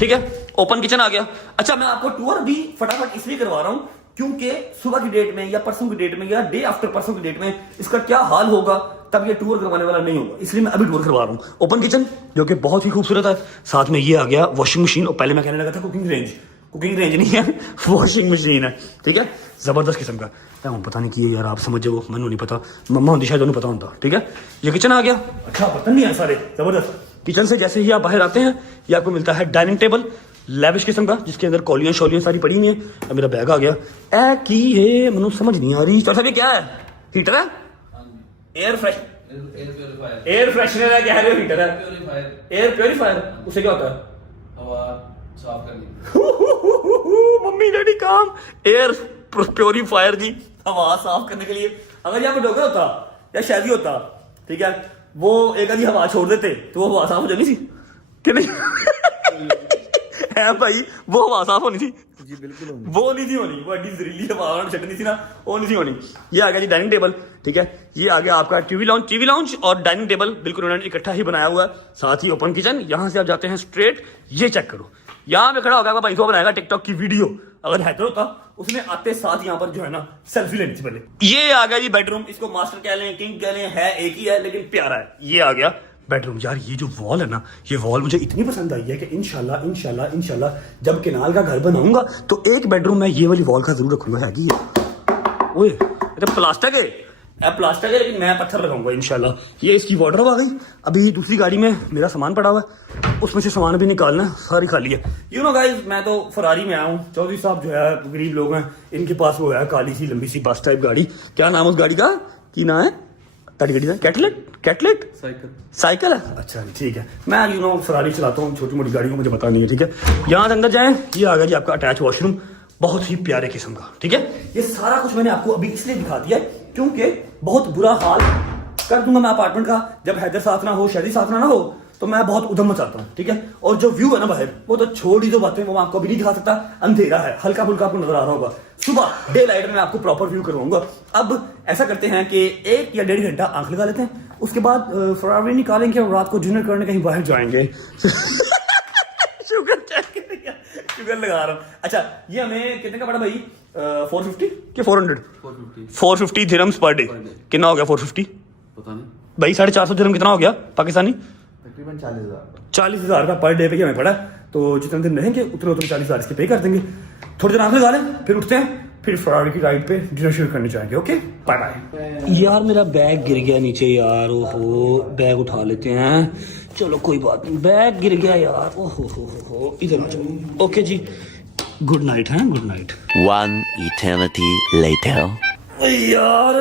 ठीक है? ओपन किचन आ गया। अच्छा मैं आपको टूर भी फटाफट इसलिए करवा रहा हूँ क्योंकि सुबह की डेट में या परसों की डेट में या डे आफ्टर परसों की डेट में इसका क्या हाल होगा, तब ये टूर करवाने वाला नहीं होगा, इसलिए मैं अभी टूर करवा रहा हूँ। ओपन किचन जो कि बहुत ही खूबसूरत है, साथ में ये आ गया वॉशिंग मशीन, और पहले मैं कहने लगा था कुकिंग रेंज नहीं है, वॉशिंग मशीन है, ठीक है? जबरदस्त किस्म का क्या पता नहीं किए यार, आप समझ जाओ, मैंने नहीं पता, मम्मा होती शायद उन्हें पता होता, ठीक है? ये किचन आ गया। अच्छा बर्तन नहीं है सारे, जबरदस्त। किचन से जैसे ही आप बाहर आते हैं ये आपको मिलता है डाइनिंग टेबल, लेविश किस्म का, जिसके अंदर कौलियां शौलियां सारी पड़ी हुई हैं। अब मेरा बैग आ गया, ए की है मनु समझ नहीं आ रही। चौथा भी क्या है? हीटर है, एयर फ्रेशनर है, क्या है? हीटर है, एयर प्योरीफायर, उसे क्या होता है? हवा साफ करनी। मम्मी डैडी काम एयर प्योरीफायर जी, हवा साफ करने के लिए। अगर यहाँ पे डोगर होता या शादी होता, ठीक है, वो एक आधी हवा छोड़ देते तो वो हवा साफ हो जानी थी कि नहीं? है भाई, वो हवा साफ होनी थी जी, बिल्कुल वो नहीं थी होनी, वो एडी जहरीली हवा छटनी थी ना, वो नहीं थी होनी। ये आ गया जी डाइनिंग टेबल, ठीक है? ये आ गया आपका टीवी लाउंज और डाइनिंग टेबल बिल्कुल उन्होंने इकट्ठा ही बनाया हुआ है। साथ ही ओपन किचन, यहाँ से आप जाते हैं स्ट्रेट, ये चेक करो, यहाँ पे खड़ा होगा भाई, बनाएगा टिकटॉक की वीडियो। अगर हैदर होता उसने आते साथ यहाँ पर जो है ना सेल्फी लेनी थी पहले। ये आ गया जी बेडरूम, इसको मास्टर कह लें, किंग कह लें, है एक ही है लेकिन प्यारा है। ये आ गया बेडरूम। यार ये जो वॉल है ना, ये वॉल मुझे इतनी पसंद आई है कि इंशाल्लाह जब केनाल का घर बनाऊंगा तो एक बेडरूम में ये वाली वॉल का जरूर रखूंगा। है ओए ये प्लास्टिक है लेकिन मैं पत्थर लगाऊंगा इंशाल्लाह। ये इसकी वार्डरोब आ गई। अभी दूसरी गाड़ी में मेरा सामान पड़ा हुआ है, उसमें से सामान भी निकालना है, सारी खाली है। यू नो गाइस, मैं तो फरारी में आया हूँ। चौधरी साहब जो है गरीब लोग हैं, इनके पास वो है काली सी लंबी सी बस टाइप गाड़ी। क्या नाम उस गाड़ी का? की नाम है गाड़ी का? कैटलेट साइकिल है। अच्छा ठीक है, मैं यू नो फरारी चलाता हूँ, छोटी मोटी गाड़ी को मुझे पता नहीं है, ठीक है? यहाँ से अंदर जाएं, ये आ गया जी आपका अटैच वॉशरूम, बहुत ही प्यारे किस्म का, ठीक है? ये सारा कुछ मैंने आपको अभी इसलिए दिखा दिया है क्योंकि बहुत बुरा हाल कर दूंगा मैं अपार्टमेंट का जब हैदर साथ ना हो, शादी साथ ना हो, तो मैं बहुत उधम मचाता हूँ, ठीक है। और जो व्यू है ना बाहर, वो तो छोड़ ही दो बातें, वो मैं आपको अभी नहीं दिखा सकता, अंधेरा है, हल्का फुल्का आपको नजर आ रहा होगा। सुबह डे लाइट में आपको प्रॉपर व्यू करवाऊंगा। अब ऐसा करते हैं कि 1 या 1.5 घंटा आंख लगा लेते हैं, उसके बाद फरारी निकालेंगे और रात को डिनर करने कहीं बाहर जाएंगे। शुगर लगा रहा हूँ। अच्छा, ये हमें कितने का पड़ा भाई? 450 कि 400? 450 दिरहम्स पर डे। कितना हो गया 450? पता नहीं भाई 450 दिरहम कितना हो गया पाकिस्तानी? तकरीबन 40,000। 40,000 का पर डे पे हमें पड़ा। तो जितने दिन रहेंगे उतने 40,000 इसके पे कर देंगे। थोड़ी देर आंख लगा लें, फिर उठते हैं, फिर फरारी की राइड पे डिनर शुरू करने जाएंगे। Okay, bye bye. यार मेरा बैग गिर गया नीचे यार, ओहो, बैग उठा लेते हैं। चलो कोई बात नहीं, बैग गिर गया यार, ओहो, इधर आ जाओ। ओके जी, गुड नाइट है, good night. One eternity later. यार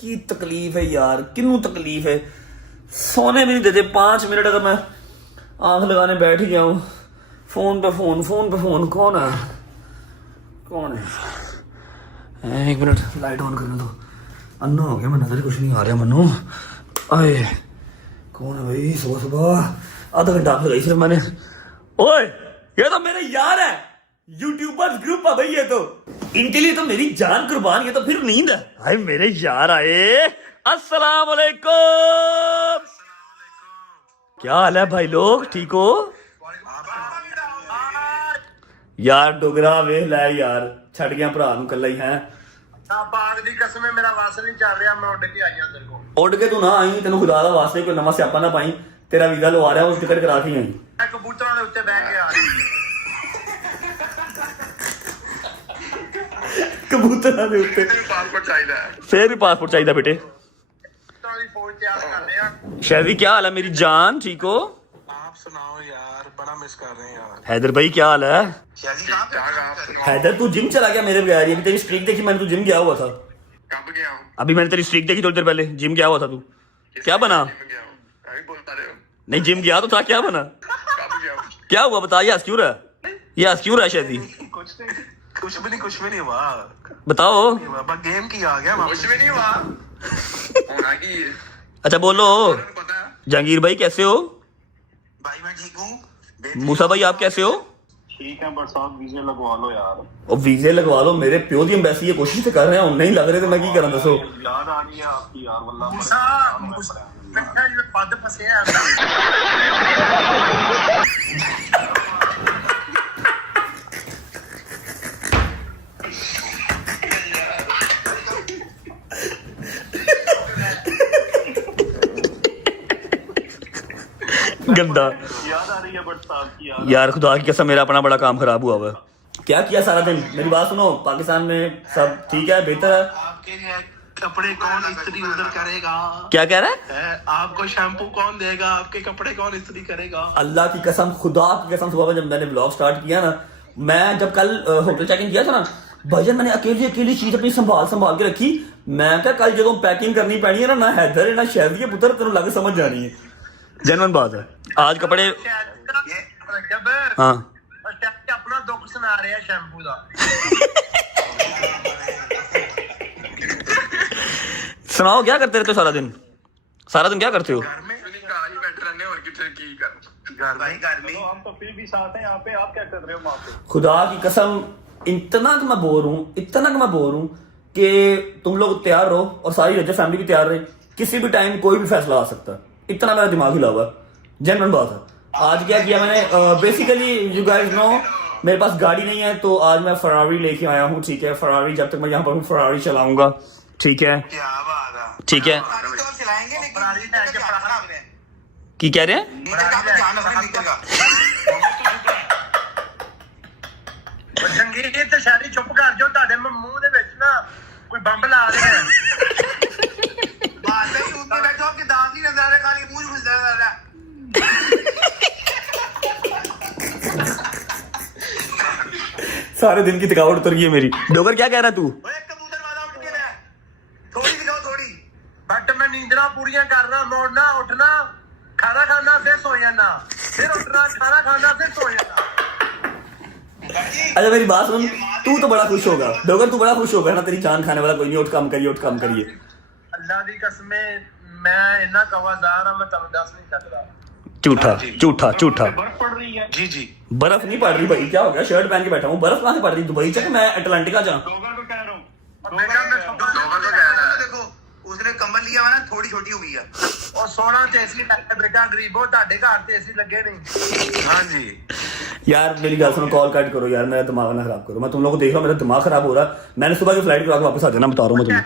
की तकलीफ है यार, किन्नू तकलीफ है, सोने भी नहीं देते 5 मिनट। अगर मैं आंख लगाने बैठ ही जाऊं, फोन पे फोन, कौन है? 1 मिनट लाइट ऑन करने दो, अन्ना हो गया मैं, नजर कुछ नहीं आ रहा मनु। आए कौन है भाई? सुबह आधा घंटा आंख लगाई सिर्फ मैंने। ओए ये तो मेरे यार है, यूट्यूबर्स ग्रुप है भाई, ये तो इनके लिए तो मेरी जान कुर्बान, ये तो फिर नींद है। हाय मेरे यार आए, अस्सलाम वालेकुम। क्या हाल है भाई लोग, ठीक हो? यार डोगरा वेख लै यार, छड़ गया भरा नूं कल्ला ही है। बाग दी कसम है, मेरा वास नहीं चल रहा, मैं उड़ के आई हां तेरे को। उड़ के तू ना आई, तेन खुदा दा वास्ते कोई नवा स्यापा ना पाई, तेरा वीजा लवा रहा, उस टिकट करा के आई। मैं कबूतरों के उत्ते बैठ के आ रही कबूतरां दे उत्ते पासपोर्ट चाहिए, फिर भी पासपोर्ट चाहिए बेटे। कबूतरों की फौज तैयार कर रहे हैं। शहरी क्या हाल है मेरी जान, ठीक हो? आप सुनाओ यार, बड़ा मिस कर रहे हैं यार। हैदर भाई क्या हाल है? आप हैदर तू जिम चला गया मेरे बगैर, ये भी तेरी स्ट्रीक देखी मैंने, तू जिम गया हुआ था। कब गया हूं? अभी मैंने तेरी स्ट्रीक देखी थोड़ी देर पहले, जिम गया हुआ था तू, क्या बना? गया हूं, अभी बोलता रहे हो। नहीं जिम गया तो था, क्या बना? कब गया हूं? क्या हुआ बता, ये हंस क्यों रहा? ये हंस क्यों रहा शहरी? कुछ नहीं, कुछ भी नहीं हुआ। बताओ। बाबा गेम की आ गया, कुछ भी नहीं हुआ। होना की अच्छा बोलो, पता है जहांगीर भाई कैसे हो? भाई, मैं ठीक हूं। मूसा भाई आप कैसे हो? ठीक है, बस आप वीजे लगवा लो यार। और वीजे लगवा लो, मेरे प्यो दी एम्बेसी ये कोशिश तो कर रहे हैं, नहीं लग रहे तो मैं की करा दसो। याद आ रही है आपकी यार, वल्लाह कट्ठा ये पद फसे हैं। गंदा याद आ रही है बरसात की यार, खुदा की कसम मेरा अपना बड़ा काम खराब हुआ है। क्या किया सारा दिन? मेरी बात सुनो, पाकिस्तान में सब ठीक है, बेहतर है? आपके कपड़े कौन इस्त्री उधर करेगा? क्या कह रहा है? आपको शैम्पू कौन देगा? आपके कपड़े कौन इस्त्री करेगा? अल्लाह की कसम, खुदा की कसम, सुबह जब मैंने ब्लॉग स्टार्ट किया ना, मैं जब कल होटल चेक इन किया था ना भाईजान, मैंने अकेली चीज अपनी संभाल के रखी। मैं क्या कल जब पैकिंग करनी पैनी है ना हैदर है ना शहर के पुत्र, तेन लग समझ जानी है, जेन्युइन बात है। आज कपड़े हाँ अपना दुख सुना रहे हैं शैम्पू का। सुनाओ, क्या करते रहते हो सारा दिन? सारा दिन क्या करते हो? घर में बैठे रहने और किधर की घर भाई, घर में हम तो फिर भी साथ हैं यहाँ पे। आप क्या कर रहे हो वहाँ पे? खुदा की कसम, इतना कि मैं बोर हूँ कि तुम लोग तैयार रहो और सारी रजा फैमिली भी तैयार रहे, किसी भी टाइम कोई भी फैसला आ सकता है, इतना मेरा दिमाग हिला हुआ है, जेन्युइन बात है। आज क्या किया मैंने, बेसिकली यू गाइस नो, मेरे पास गाड़ी नहीं है तो आज मैं फरारी लेके आया हूँ, ठीक है। फरारी जब तक मैं यहाँ पर हूँ फरारी चलाऊंगा, ठीक है, क्या बात है, ठीक है। चलाएंगे लेकिन की कह रहे हैं? संगीत ਤੇ ਸ਼ਾਇਰੀ ਚੁੱਪ ਕਰ ਜਾਓ, ਤੁਹਾਡੇ ਮੂੰਹ ਦੇ ਵਿੱਚ ਨਾ ਕੋਈ ਬੰਬ ਲਾ ਰਹੇ ਹੈ। ਬਾਤ ਨਹੀਂ ਉੱਤੇ ਬੈਠੋ ਕਿ ਦਾੰਤ ਨਹੀਂ ਨਜ਼ਰ ਆ ਰਿਹਾ, ਖਾਲੀ ਮੂੰਹ ਘੁਸ ਰਿਹਾ ਹੈ। सारे दिन की थकावट उतर गई है मेरी। डोगर क्या कह रहा है तू? ਓਏ ਕਬੂਤਰ ਵਾਲਾ ਉੱਠ ਕੇ ਲੈ, ਥੋੜੀ ਦਿਖਾਓ ਥੋੜੀ। ਬਟ ਮੈਂ ਨੀਂਦਰਾਂ ਪੂਰੀਆਂ ਕਰਨਾ, ਮੋੜਨਾ, ਉੱਠਣਾ, ਖਾਣਾ ਖਾਣਾ, ਫਿਰ ਸੋ ਜਾਣਾ, ਫਿਰ ਉੱਠਣਾ, ਖਾਣਾ ਖਾਣਾ, ਫਿਰ ਸੋ ਜਾਣਾ। अच्छा मेरी बात सुन, तू तो बड़ा खुश होगा डोगर, तू बड़ा खुश होगा ना, तेरी जान खाने वाला कोई नहीं, उठ काम करिए। अल्लाह दी कसम है, ਮੈਂ ਇੰਨਾ ਕਵਾਦਾਰ ਆ, ਮੈਂ ਤੁਹਾਨੂੰ ਦੱਸ ਨਹੀਂ ਸਕਦਾ। झूठा झूठा झूठा बर्फ पड़ रही है जी जी। बर्फ नहीं पड़ रही भाई, क्या हो गया? शर्ट पहन के बैठा हूँ, बर्फ कहाँ से पड़ रही? दुबई से मैं अटलांटिका जा। डोगर को कह रहा हूँ, देखो उसने कम्बल लिया हुआ ना, थोड़ी छोटी हो गई है। और सोना ते एसी लगा बेटा, गरीबो ताड़े घर ते एसी लगे नहीं। हाँ जी यार मेरी गल सुनो, कॉल कट करो यार, मेरा दिमाग ना खराब करो। मैं तुम लोगों को देख रहा हूँ, मेरा दिमाग खराब हो रहा है। मैंने सुबह की फ्लाइट करा के वापस आ जाना, बता रहा हूँ मैं तुम्हें।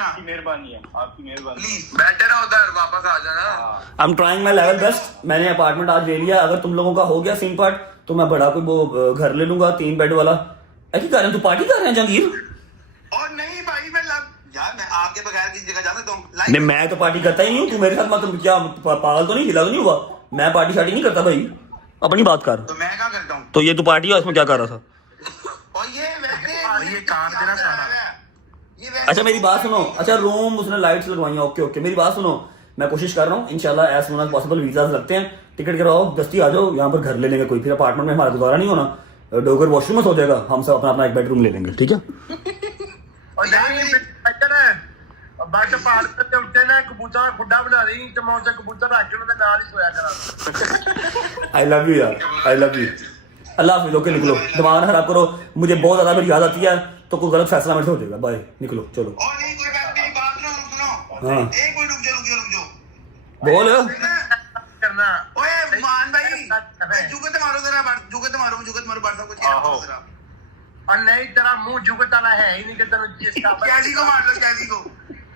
आपकी मेहरबानी है, आपकी मेहरबानी। प्लीज बैठे ना उधर, वापस आ जाना। I am trying my level best. मैंने अपार्टमेंट आज ले लिया। अगर तुम लोगों का हो गया सीन पार्ट तो मैं बड़ा कोई वो घर ले लूंगा 3 बेड वाला। ऐसी कर रहे हैं, तू पार्टी कर रहे हैं जहांगीर? और नहीं भाई, मैं यार मैं आपके बगैर किसी जगह जा सकता हूँ? नहीं, मैं तो पार्टी करता ही नहीं हूँ। तू मेरे साथ मतलब क्या पागल तो नहीं, हिला तो नहीं हुआ? मैं पार्टी शार्टी नहीं करता भाई, अपनी बात कर। तो मैं क्या करता हूँ? तो ये तू पार्टी है, उसमें क्या कर रहा था? और ये वैसे ये काम देना सारा। अच्छा मेरी बात सुनो। अच्छा रूम उसने लाइट्स लगवाई हैं, ओके ओके। मेरी बात सुनो, मैं कोशिश कर रहा हूँ इंशाल्लाह as soon as possible. Visas लगते हैं, टिकट कराओ, दस्ती आ जाओ, यहाँ पर घर ले लेंगे कोई। फिर अपार्टमेंट में हमारा गुजारा नहीं होना, डोगर वॉशरूम में सो जाएगा, हम सब अपना अपना एक बेडरूम ले लेंगे, ठीक है? और नहीं बेटर है, बट पहाड़ पे ਉੱਤੇ ਨਾ ਕਬੂਤਰ ਦਾ ਖੁੱਡਾ ਬਣਾ ਲਈ ਤੇ ਮੈਂ ਉੱਥੇ ਕਬੂਤਰ ਰੱਖ ਕੇ ਉਹਦੇ ਨਾਲ ਹੀ ਸੋਇਆ ਕਰਾਂ। आई लव यू यार, आई लव यू। अल्लाह हाफिज़, ओके निकलो, दिमाग ना खराब करो। मुझे बहुत ज्यादा मेरी याद आती है तो कोई गलत फैसला मेरे से हो जाएगा। बाय, निकलो चलो। और नहीं कोई बात नहीं, बात ना सुनो। हाँ एक कोई रुक जाओ बोल। करना ओए मान भाई, जुगत मारो जरा, जुगत मारो बार सब कुछ जरा। और नहीं तेरा मुंह जुगत वाला है ही नहीं कि तेरे जिसका कैसी को मार लो, कैसी को।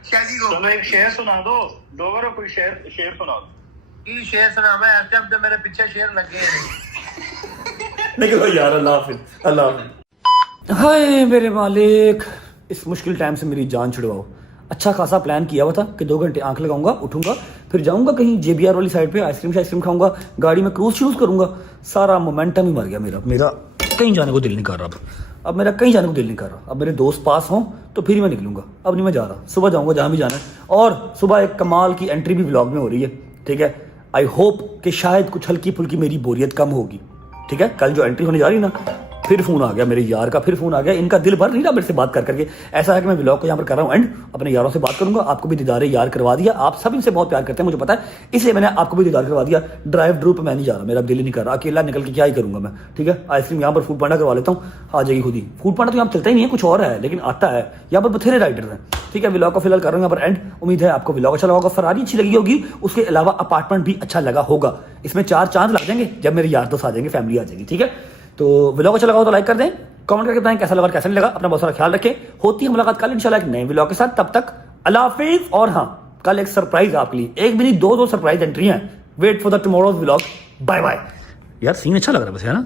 चलो एक शेर सुना दो, डोगरो कोई शेर सुना दो। की शेर सुना? मैं इस टाइम तो मेरे पीछे शेर लगे हैं। निकलो यार, अल्लाह हाफिज़, अल्लाह हाफिज़। हाय मेरे मालिक, इस मुश्किल टाइम से मेरी जान छुड़वाओ। अच्छा खासा प्लान किया हुआ था कि 2 घंटे आंख लगाऊंगा, उठूंगा, फिर जाऊंगा कहीं JBR वाली साइड पे, आइसक्रीम खाऊंगा, गाड़ी में क्रूज शूज करूंगा। सारा मोमेंटम ही मर गया मेरा कहीं जाने को दिल नहीं कर रहा। अब मेरा कहीं जाने को दिल नहीं कर रहा। अब मेरे दोस्त पास हों तो फिर ही मैं निकलूंगा, अब नहीं मैं जा रहा। सुबह जाऊंगा जहाँ भी जाना है। और सुबह एक कमाल की एंट्री भी व्लॉग में हो रही है, ठीक है? आई होप कि शायद कुछ हल्की फुल्की मेरी बोरियत कम होगी, ठीक है? कल जो एंट्री होने जा रही है ना, फिर फोन आ गया मेरे यार का, फिर फोन आ गया। इनका दिल भर नहीं रहा मेरे से बात कर करके। ऐसा है कि मैं व्लॉग को यहाँ पर कर रहा हूँ एंड, अपने यारों से बात करूंगा। आपको भी दीदार यार करवा दिया, आप सब इनसे बहुत प्यार करते हैं मुझे पता है, इसलिए मैंने आपको भी दीदार करवा दिया। ड्राइव ड्रू पे मैं नहीं जा रहा, मेरा दिल ही नहीं कर रहा, अकेला निकल के क्या ही करूंगा मैं, ठीक है? आइसक्रीम यहाँ पर फूड पांडा करवा लेता हूँ, आ जाएगी खुद ही। फूड पांडा तो यहाँ चलता ही नहीं है, कुछ और है लेकिन आता है। यहाँ पर बथेरे राइडर हैं, ठीक है? व्लॉग को फिलहाल कर रहा हूँ यहाँ पर एंड। उम्मीद है आपको व्लॉग अच्छा लगा होगा, फरारी अच्छी लगी होगी, उसके अलावा अपार्टमेंट भी अच्छा लगा होगा। इसमें 4 चांद लग जाएंगे जब मेरे यार दोस्त आ जाएंगे, फैमिली आ जाएगी, ठीक है? तो व्लॉग अच्छा लगा हो तो लाइक कर दें, कमेंट करके बताएं कैसा लगा कैसा नहीं लगा। अपना बहुत सारा ख्याल रखें। होती है मुलाकात कल इंशाल्लाह एक नए व्लॉग के साथ, तब तक अल्लाह हाफिज़। और हाँ, कल एक सरप्राइज आपके लिए, एक भी नहीं 2 सरप्राइज एंट्री हैं। Wait for the tomorrow's vlog. Bye bye. यार सीन अच्छा लग रहा है बस, है ना?